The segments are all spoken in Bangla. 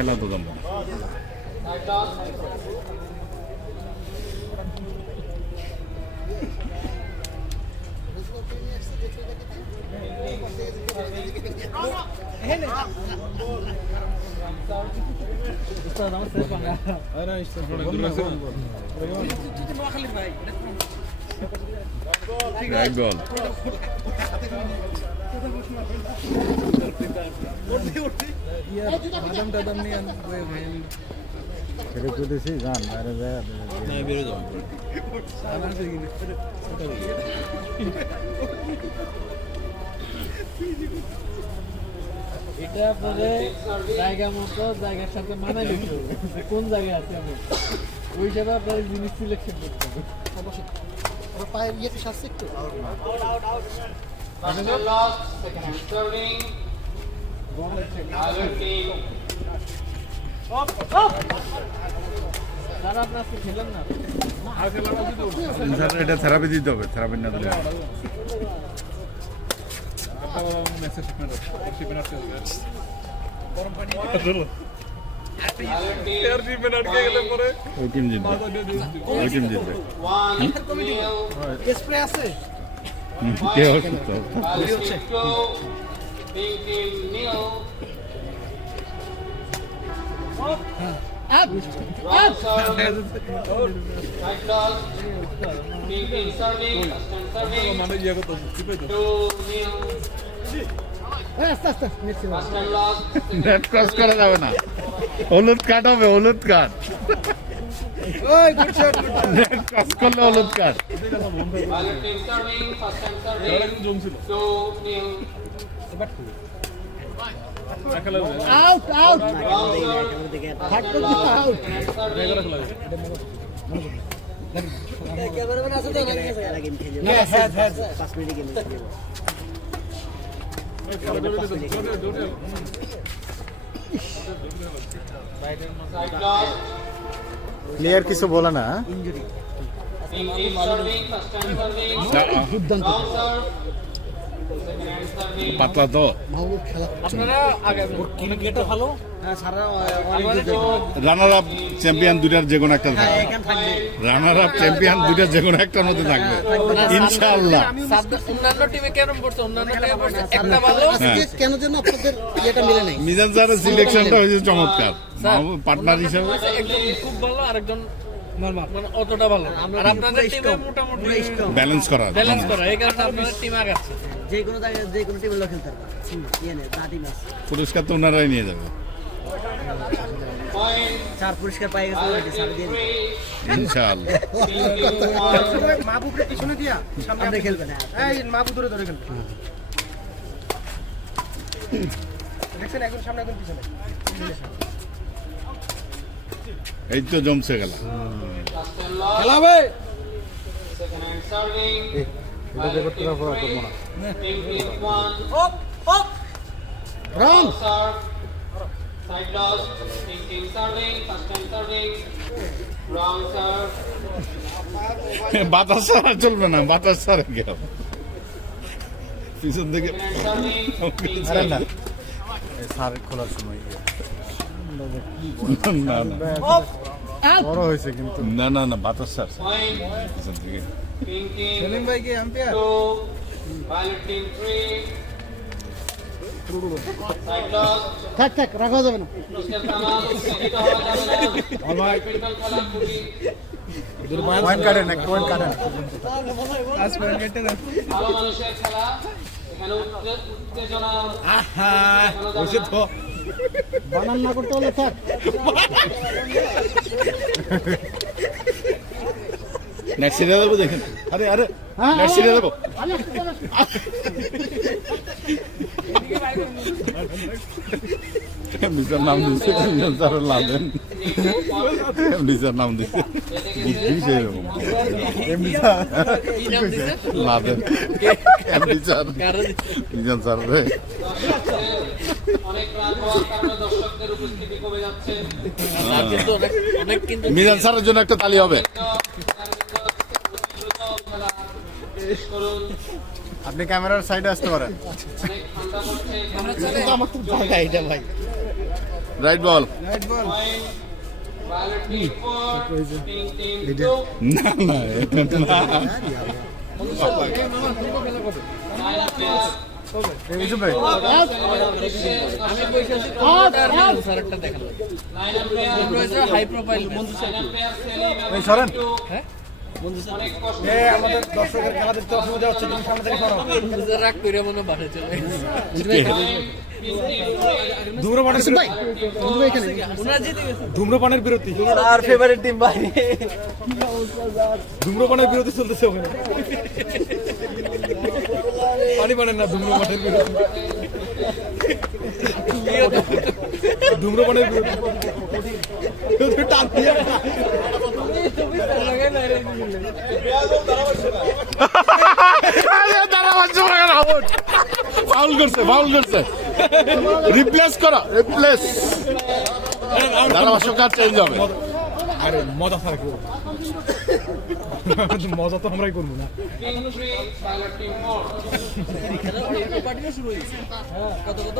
খেলা তো জমবে না। এক বল গান বেরো যাবো এটা আপনাদের জায়গা মতো জায়গার সাথে মানায় নিতে হবে কোন জায়গায় আছে আমি ওই হিসাবে আপনার জিনিস সিলেকশন করতে হবে অবশ্যই পায়ের ইয়েতে শাস্তি একটু যারা আপনার আজকে খেলেন না এটা থেরাপি দিতে হবে, থেরাপি না দিলে ওই টিম জিতবে, ওই টিম জিতবে। স্প্রে আছে কে অসুস্থ? নেট ক্রস করা যাবে না, হলুদ কার্ড হবে, হলুদ কার্ড। নেট ক্রস করলে হলুদ কার্ড। আউট আউট ক্যামেরাম্যান আছে তো হ্যাঁ 5 মিনিট গেম প্লেয়ার কিছু বলে না। পাতলা তো আপনারা আগে ক্রিকেটটা ভালো রানার আপ চ্যাম্পিয়ন দুইটার যে কোনো একটা থাকবে, রানার আপ চ্যাম্পিয়ন দুইটার যে কোনো একটার মধ্যে থাকবে ইনশাআল্লাহ। অন্যান্য টিমে কেরম পড়ছে, অন্যান্য টিমে পড়ছে একটা ভালো কেন যেন আপনাদের ইয়েটা মিলে নাই মিজান স্যারের সিলেকশনটা হয়েছে চমৎকার, পার্টনার হিসেবে একজন খুব ভালো আর একজন নরমাল, মানে অতটা ভালো। আর আপনাদের টিমে মোটামুটি ব্যালেন্স করা এই কারণে আপনাদের টিম আগাচ্ছে। যে কোনো জায়গায় যে কোনো টিমের লোক খেলতে পারবে ইয়ে নেই তা টিম আছে পুরস্কার তো ওনারাই নিয়ে যাবে 4 পুরস্কার পাই গেছে অলরেডি সারা দিয়ে ইনশাআল্লাহ। মাহবুবকে পিছনে দিয়া সামনে আপনি খেলবেন এই মাহবুব ধরে ধরে খেলবেন দেখছেন এখন সামনে এখন পিছনে এই তো জমছে গেল খেলাবে রান বাতাস ছাড়া চলবে না, বাতাস ছাড়া গেল পিছন থেকে সার খোলার সময় না না বড় হয়েছে কিন্তু না না না বাতাস ছাড়ছে পিছন থেকে। সেলিম ভাই কি আম্পায়ার থাক থাক রাখা যাবে না পয়েন্ট কাটেন, এক পয়েন্ট কাটেন। বানান না করতে হলে থাক নেক্সট সিরিয়াল দেবো দেখেন, আরে আরে নেক্সট সিরিয়াল দেবো এমডিসার নাম দিচ্ছে, স্যারের লাদেন এমডিসার নাম দিচ্ছে বুদ্ধি সেরকম লাদেন এমডিসার মিজান স্যার রে মিজান স্যারের জন্য একটা তালি হবে। আপনি ক্যামেরার সাইডে আসতে পারেন। আমার তো জায়গা এটা ভাই রাইট বল রাইট বল না না এটা না। ইউসুফ ভাই আমি বসে আছি স্যার একটা দেখালাম হাই প্রোফাইল মঞ্জু স্যার এই সরেন হ্যাঁ আমাদের দর্শকের খেলা দেখতে অসুবিধা হচ্ছে তুমি সামনে থেকে সরো মঞ্জু স্যার রাগ করে মনে বাসায় চলে ধূম্রপানের ভাই ওনারা জিতে গেছে ধূম্রপানের বিরতি আর ফেভারিট টিম ভাই ধূম্রপানের বিরতি চলতেছে ওখানে পানি পানের না ধূম্রপানের বিরতি ধূম্রপানের বিরতি টান দিয়ে ফাউল করছে রিপ্লেস করো রিপ্লেস ধারাভাষ্য কাজ চেঞ্জ হবে আরে মজা ছাড়া কেউ মজা তো আমরাই করবো না কত কত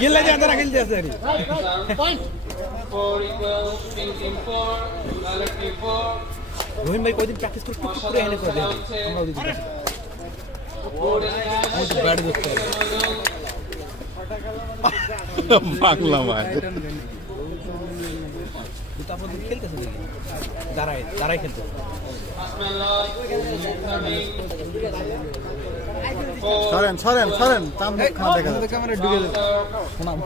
গেলে যে তারা খেলতে আছে আরে রহিম ভাই কয়দিন প্র্যাকটিস করে টুক করে এনে করে দেন আমরাও দিতে পারি ব্যাট ধরতে হবে বাংলা ভাই তারপর খেলতেছে নাকি দাঁড়াই খেলতে সরেন তাম খাওয়া দেখা যাচ্ছে ক্যামেরা ঢুকে যাবে শোনাম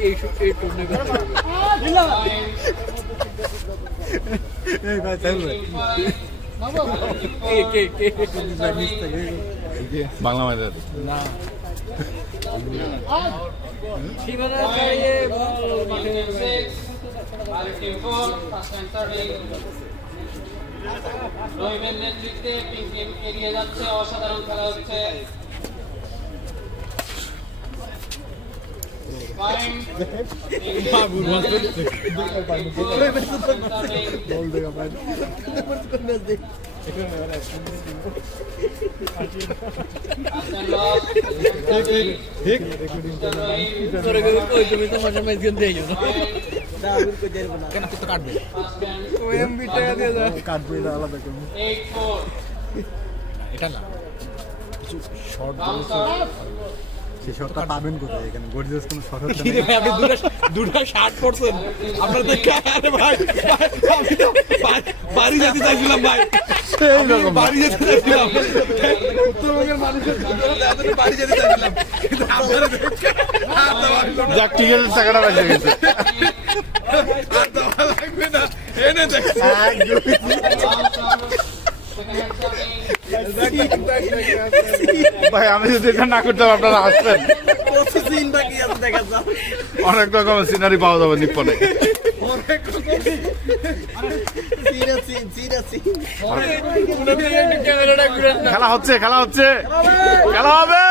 এই টুর্নামেন্ট এই ভাই চলবে বাংলা ভাইদের না সীমানা ছাড়িয়ে বল মাঠে রহিমের নেতৃত্বে পিঙ্ক টিম এগিয়ে যাচ্ছে অসাধারণ খেলা হচ্ছে তুমি তো মজা মাইজ গেম দেই না কেন তো কাটবে এমবি টাকা দিয়ে দাও কাটবে এটা আলাদা কেমন এটা না কিছু শর্ট সেই শর্টটা পাবেন কোথায় এখানে গর্জিয়াস কোনো শর্ট হচ্ছে না ভাই আপনি দুটো শার্ট পরছেন আপনারা দেখে আরে ভাই আমি তো বাড়ি যেতে চাইছিলাম ভাই সেই রকম বাড়ি যেতে চাইছিলাম উত্তরবঙ্গের মানুষের বাড়ি যেতে চাইছিলাম কিন্তু আপনারা দেখে যাক টিকেটের টাকাটা বেঁচে গেছে আর দেওয়া লাগবে না এনে দেখ ভাই আমি যদি এটা না করতাম আপনারা আসতেন প্রসেসিং বাকি আছে দেখা যাও অনেক রকমের সিনারি পাওয়া যাবে নিপ্পনে সিরিয়াসলি ক্যামেরাটা ঘুরে না খেলা হচ্ছে খেলা হবে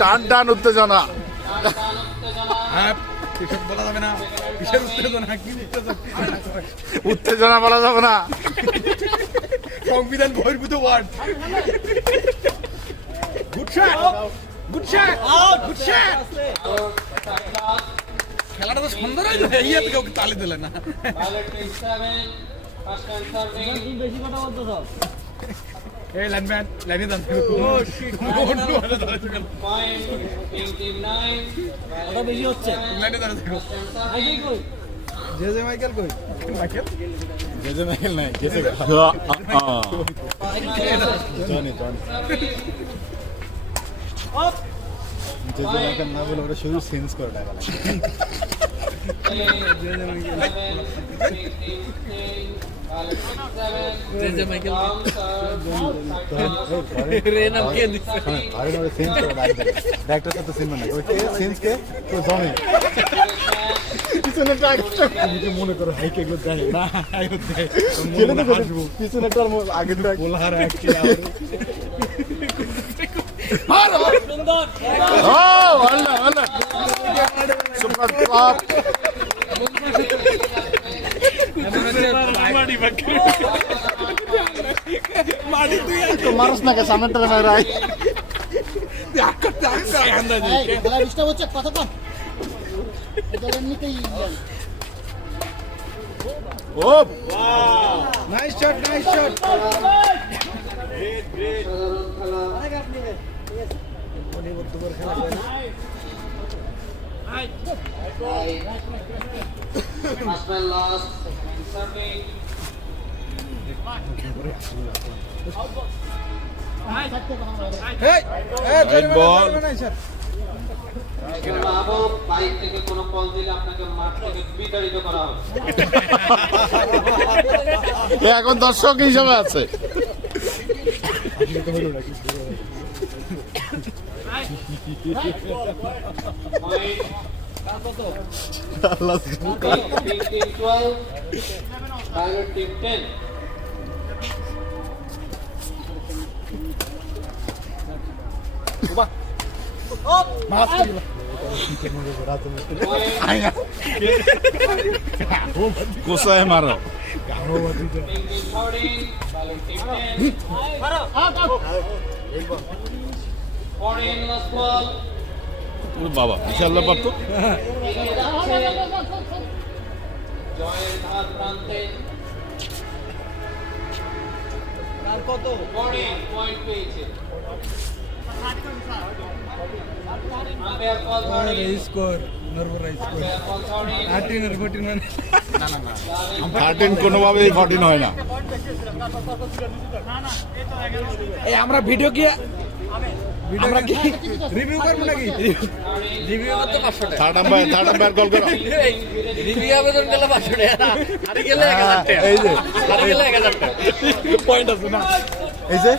টান টান উত্তেজনা বলা যাবে না কিসের উত্তেজনা কি উত্তেজনা বলা যাবে না সংবিধান বহির্ভূত ওয়ার্ড গুড শট খেলাটা তো সুন্দর হয়েছে ইয়ে তো কেউ তালি দিলে না বেশি কথা বলতো এই লাইনম্যান লাইনে দান কথা বেশি হচ্ছে লাইনে দাঁড়িয়ে দেখো বেশি কই জেজে মাইকেল কই মাইকেল জেজে মাইকেল নাই জেজে জনি জেজে মাইকেল না বলে ওরা শুধু সেন্স করে টাকা জেজে মাইকেল রে নাম কে দিছে আরে মানে সেন্স করে ডাক দে ডাক্তার সাথে সিন মানে ওই কে সেন্স কে তো জনি পিছনে ডাক্তার আমি তো মনে করো হাই কে গুলো দেয় না হাই দেয় ছেলে তো হাসবো পিছনে একটা আগে ডাক বলহার একটি আর মারো সুন্দর ও আল্লাহ সুপার টপ মাটি তুই তো মানুষ নাকি সামনেটা রাই ডিস্টার্ব হচ্ছে কথা কম এটা এমনিতেই ও nice shot nice shot Aspen lost. Serving. Right ball Mahbub বাইক থেকে কোনো কল দিলে আপনাকে মাঠ থেকে বিতাড়িত করা হবে। এ এখন দর্শক হিসেবে আছে Point. Pink team 12. Violet team 10. Point. কোথায় মারো Pink team 14. Violet team 10. 14 last ball. ওরে বাবা বিশাল ব্যাপার তো এগিয়ে যাচ্ছে জয়ের ধার প্রান্তে কত 14 পয়েন্ট পেয়েছে আম্পায়ার কল ধরেন স্কোর নরবরা স্কোর আম্পায়ার কল ধরেন 13 13 কোনোভাবেই 14 হয় না এই আমরা ভিডিও কি আমরা কি রিভিউ করব নাকি রিভিউ করতে 500 টাকা থার্ড আম্পায়ার কল করো রিভিউ আবেদন গেলে 500 টাকা আর গেলে 1000 টাকা এই যে আর গেলে 1000 টাকা পয়েন্ট আছে না এই যে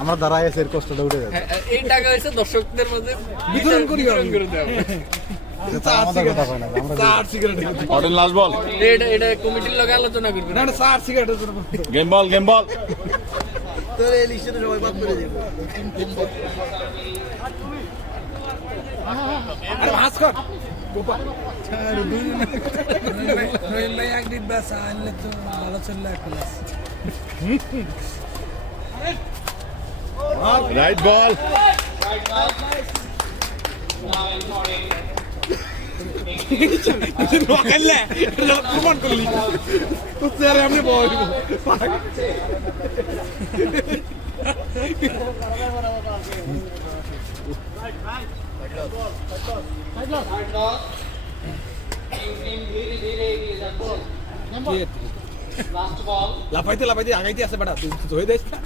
আমরা দাঁড়ায় এর কষ্টটা উঠে যাবে এই টাকা হইছে দর্শকদের মাঝে বিতরণ করি বিতরণ করে দেওয়া হবে। আমাদের কথা কয় না আমরা চার সিগারেট 14 লাস্ট বল এটা কমিটির লগে আলোচনা করবেন না চার সিগারেটের জন্য গেম বল তোর এই লিস্টে সবাই বাদ করে দেবো আরে হাস কর গোপা চার দুই রহিম ভাই এক ডিব্বা আনলে তো ভালো চললে এখন right ball right ball now এন্ড ফরিং নকালে প্রমাণ করলি তো স্যার আমি বলবো রাইট বল টিম ধীরে ধীরে এগিয়ে যাচ্ছে লাস্ট বল লাফাইতে আগাইতে আছে বেটা তুই হয়ে যাস না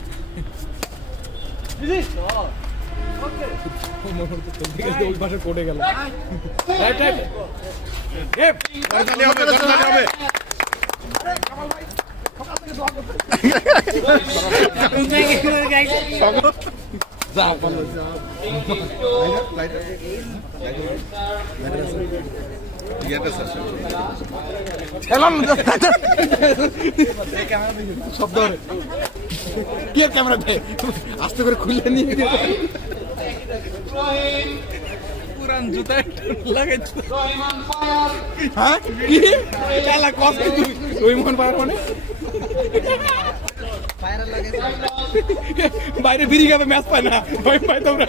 ওই পাশে কোটে গেল রাইট হবে যা শব্দ কি ক্যামেরা দে আস্তে করে খুলে নিয়ে রহিম পুরান জুতা লাগাইছ রহিম অন ফায়ার হ্যাঁ কি চালা কত তুই ওই মন পার মানে ফায়ার লাগে বাইরে ফিরে যাবে ম্যাচ পায় না ভয় পাই তোমরা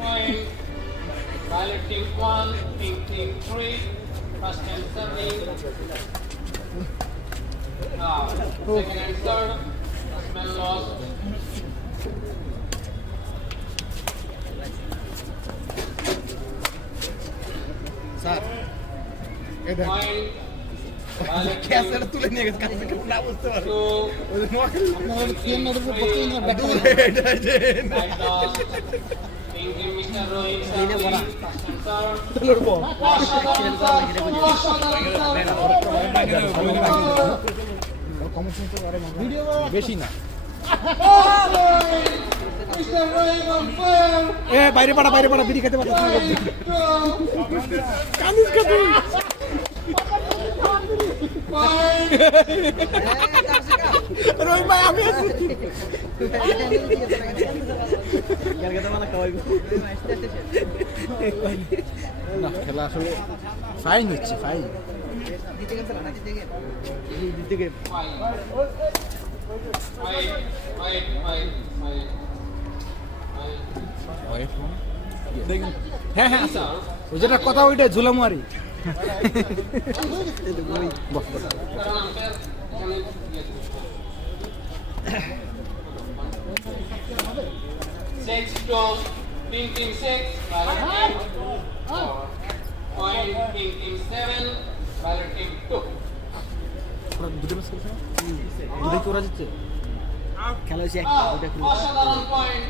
point Violet team 1 pink team 3 first and serving second and third Aspen lost sir point Violet team cassette তুলে নিয়ে গেছে কাছে না বুঝতে পারো 2 আপনার সিএন নদীর উপর পড়তে নিয়ে ব্যাক করে right lost pink team Mr. Rohit serving first and third বেশি না এ বাইরে পাড়া বিড়ি খেতে পারো কানিস কে তুই রোহিত ভাই আমি ক্যালকাটা মানে খাওয়াই না খেলা আসলে ফাইন হচ্ছে ফাইন দিতে গেম হ্যাঁ হ্যাঁ আছে ওই যেটা কথা ওইটা ঝুলামুয়ারি Six to Pink Team 6, Violet Team 4. Point Pink Team 7, Violet Team 2. দুটো ম্যাচ খেলছে দুটোই কি ওরা জিতছে খেলা হয়েছে একটা দুটা অসাধারণ পয়েন্ট।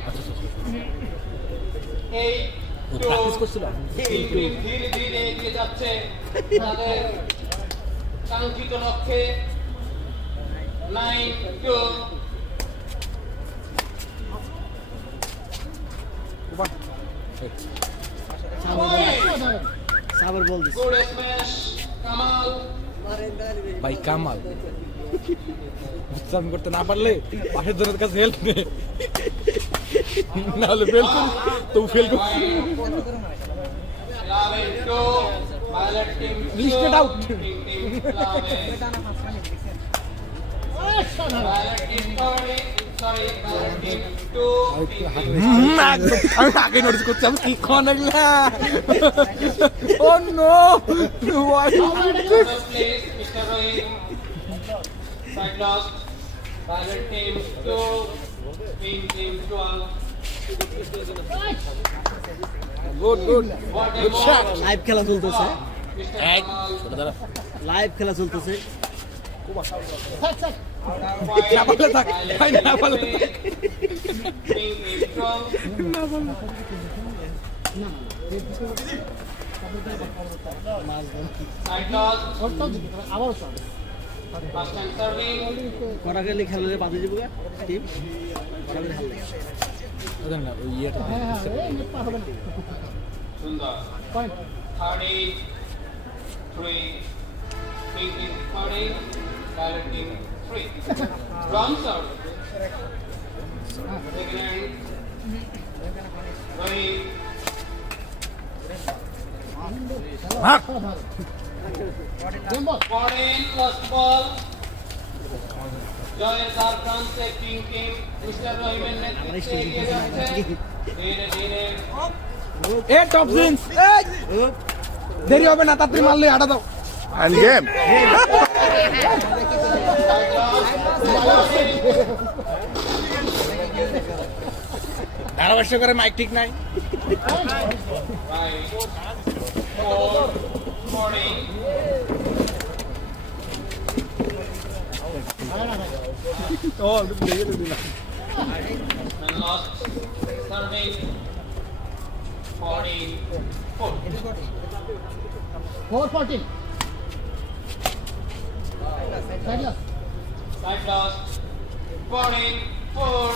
8 প্র্যাকটিস to করছিল Pink Team ধীরে ধীরে এগিয়ে যাচ্ছে তাদের কাঙ্ক্ষিত লক্ষ্যে। 9 to সাবার বল দিস good smash, Kamal. ভাই কামাল বুঝতাম করতে না পারলে পাশের জনের কাছে হেল্প নে নাহলে ফেল করি তো ফেল করি 11 to Violet Team 2. Listed out. Pink Team 11. Violet Team 30. Sorry, Violet Team 2. Pink Team আমি আগে নোটিস করছি আমি কি খন লাগলা ও no First place, Mr. Rohit. Side lost. Violet Team 2. Pink Team 12. Good good What a Good shot. ball. Live খেলা চলতেছে Mr. Kamal. লাইভ খেলা চলতেছে না পারলে থাক ভাই না পারলে থাক Pink Team 12. Side lost. First time serving. কটা গেলে খেলা বাদে যাবো টিম কটা গেলে খেলা ওদের না ওই ইয়েটা Sundar. 33. Pink Team 30. Violet Team 3. Wrong serve. Second hand. Rohit. Foreign lost ball. জয়ের দ্বার প্রান্তে Pink Team মিস্টার রহিমের নেতৃত্বে এগিয়ে যাচ্ছে ধীরে ধীরে। এ টপ জিন্স দেরি হবে না তাড়াতাড়ি মারলে আটা দাও And game. ধারাভাষ্য করে মাইক ঠিক নাই Right. 4, 40. ও লেগে দিলাম And lost serving 44. 414. Side lost 44.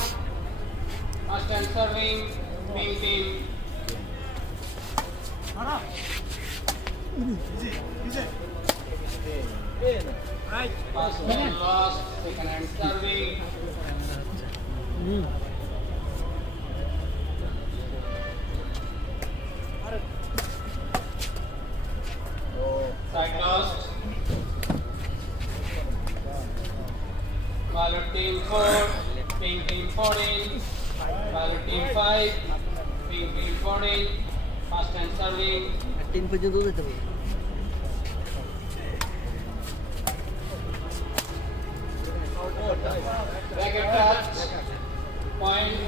First time serving Pink Team. First one lost, second hand serving. Side lost. Violet Team 4, Pink Team 14. Violet Team 5, Pink Team 14. First time serving. Team পর্যন্ত যেতে হবে Racket touch. Point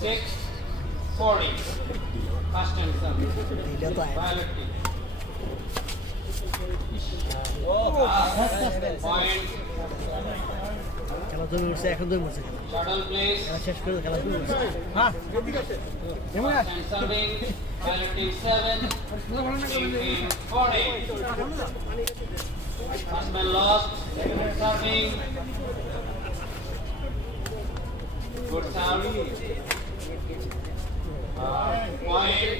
6, 40. First time serving. এটা তো Violet Team. Point. খেলা জমে উঠছে এখন জমে উঠছে Shuttle place. খেলা শেষ করে খেলা জমে উঠছে First time serving. Violet Team 7. Pink Team 40. First man lost. Second man serving. Good sound. Point.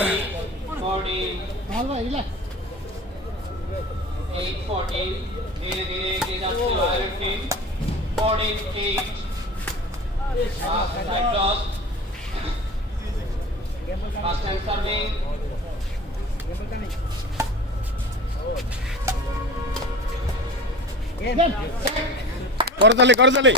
8, 14. 8-14. धीरे धीरे एগিয়ে যাচ্ছে ভায়োলেট টিম 14-8 side করতালি